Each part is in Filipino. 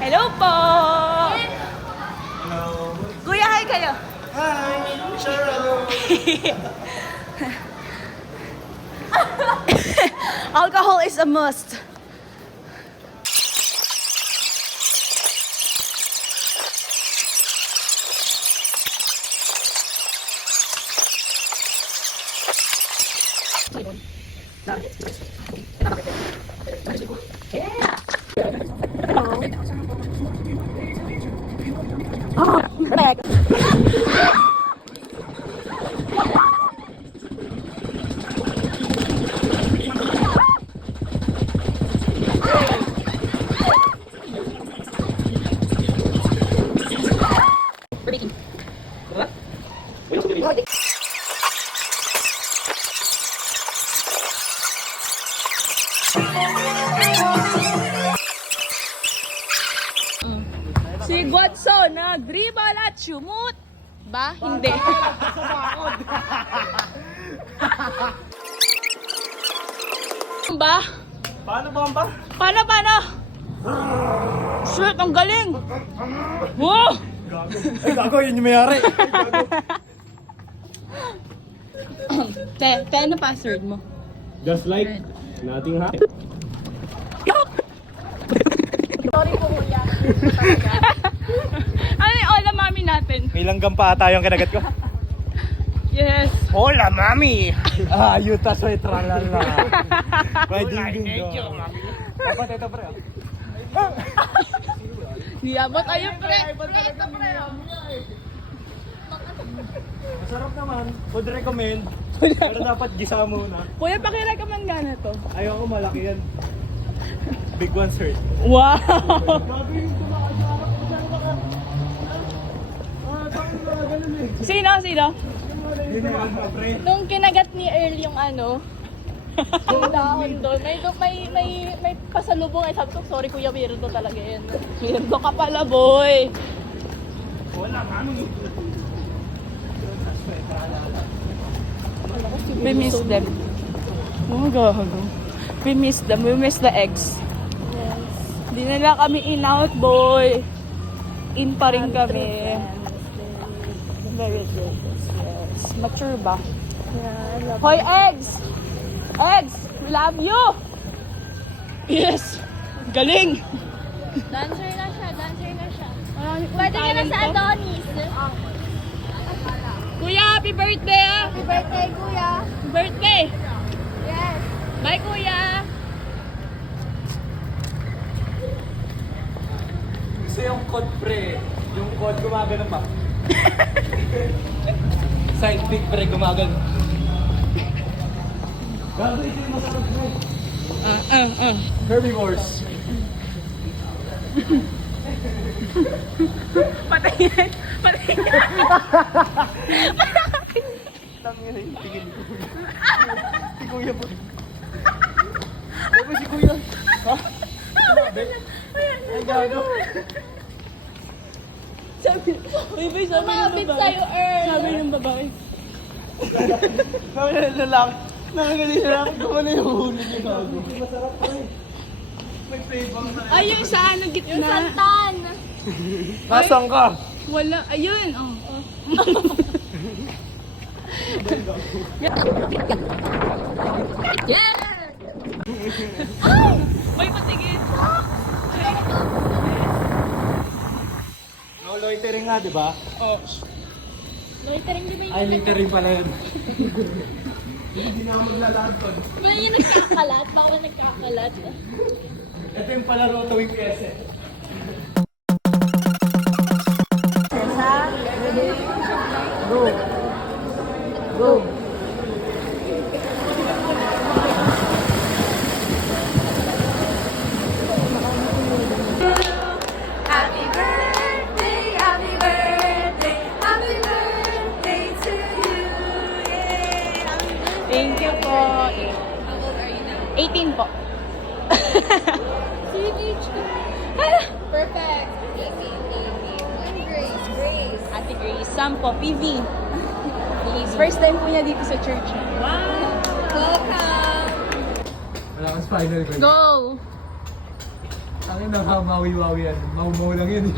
Hello po! Hello. Kuya, hi kayo! Hi, Cheryl. Alcohol is a must. Si Guadso nag-dribble at sumut. Ba? Hindi. Ba? Paano ba ang ba? Paano? Sweet, ang galing. Wow! Ay, gago, yun yung mayari. Te, ano password mo? Just like nothing happened. Sorry po, kuya. Ano yung hola mami natin? May langgam pa ata yung kinagat ko. Yes. Hola, mami! Yuta soy tralala. May ding-ding do. Dapat ito, pre. Niyabot ayun, pre. Ito, pre. Masarap naman. Would recommend. Pero dapat gisa muna. Kuya, pakirecommend nga na to. Ayoko, malaki yan. Big one, sir. Wow! Gago yung tumakasarap. Sino? Yun yung ano, pre. Nung kinagat ni Earl yung ano, yung dahon doon, may pasalubong ay sabi ko, sorry kuya, weirdo talaga yan. Weirdo ka pala, boy. Hola, mami! We miss them. Oh, gago. We miss them. We miss the eggs. Yes. Di nila kami in-out, boy. In pa rin kami. Very delicious. Yes. Mature ba? Yeah, I love Hoy, eggs! Eggs! We love you! Yes! Galing! Dancer na siya. Pwede Pwede ka na sa Adonis. Kuya, happy birthday ah! Happy birthday, kuya. Birthday! Yes. Bye, kuya! Gusto yung code, pre. Yung code gumagano pa. Side pick, pre, gumagano. Gago, ito yung masarap, pre. Herbivores. Patay yan! Patay yan! Tangin na yung tingin ni Kuya. Si Kuya po. Ano ba si Kuya? Ha? Grabe. Ay, gago. Sabi ng Kumapit babae. sa'yo, Earl. Sabi ng babae. Sabi na lalaki. Nakagaling na lalaki. Kung ano yung huli niya, gago. Masarap pa eh. May flavor na. Ay, yung sa ano Yung gitna. santan. Nasaan ka? Wala. Ayun. Oh. Yeah! May patigil. No loitering nga, di ba? Oh. Loitering, di ba yun? Ay, littering pala yun. Hindi na ako maglalakad. Wala yung nagkakalat. Baka wala nagkakalat. Ito yung palaro tuwing PS eh. Go. Happy birthday, happy birthday, happy birthday to you. Thank you po. How old are you now? 18 po. Sweet age ko. Perfect. And Grace. Ate Grace, Sam po, PV. First time po niya dito sa church. Welcome. Wala kang spinal cord. Go! Tangin na mawi-wawi yan. Mau-mau lang yun.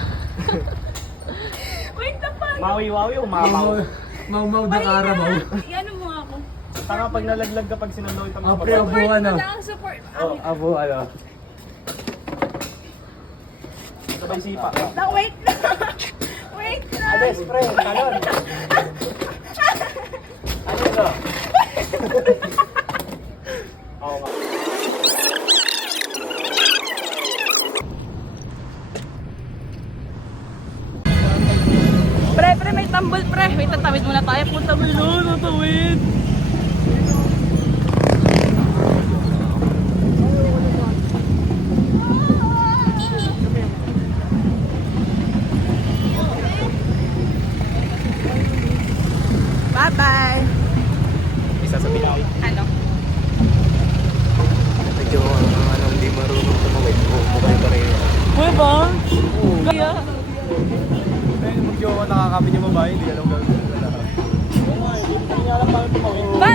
Wait na pa. Mawi-wawi o mamaw? Mau-mau na karabaw. Ano mo ako? Tanga pag nalaglag kapag sinunod ito mga Pre, abuhan na. Support. Oh, abo, ano? Sabay sipa. Wait na. Wait na. Ades, pre, talon. Ano ito? Oo nga. Pre, may tambol, pre. Wait, tatawid muna tayo. Punta mo doon, tatawid. Bye-bye. Isa sa Pinawi. Ano? Medyo hindi marunong tumawid. Bukay pa rin. Uy, ba? Kaya? Medyo nakakapit yung babae. Hindi alam gagawin. Hindi nga alam paano tumawid. Ba?